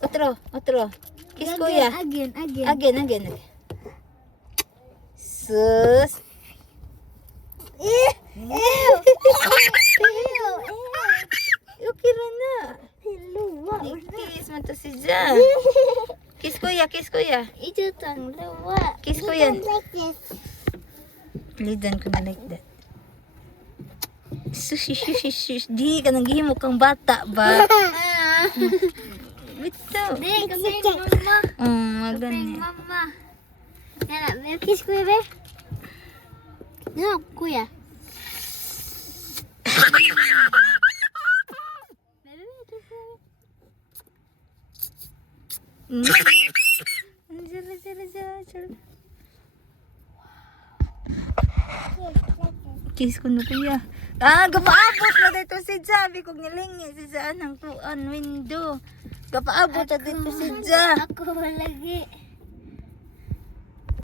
Otro. Kiss kuya. Again. Sus. Okay ra na. Kiss man to si Ja. Kiss kuya. Ito tang lawa. Kiss kuya. Lidan ko na like that. Shush. Di ka nang gihimo kang bata ba? Bito. Di, kami mama. Magani. Mama. Yan na, kiss kuya be. No, kuya. Kiss ko na kuya. Gapaabot na dito si Javi kung nilingi si Jaan ang tuan window. Gapaabot na dito si Ja. Ako lagi.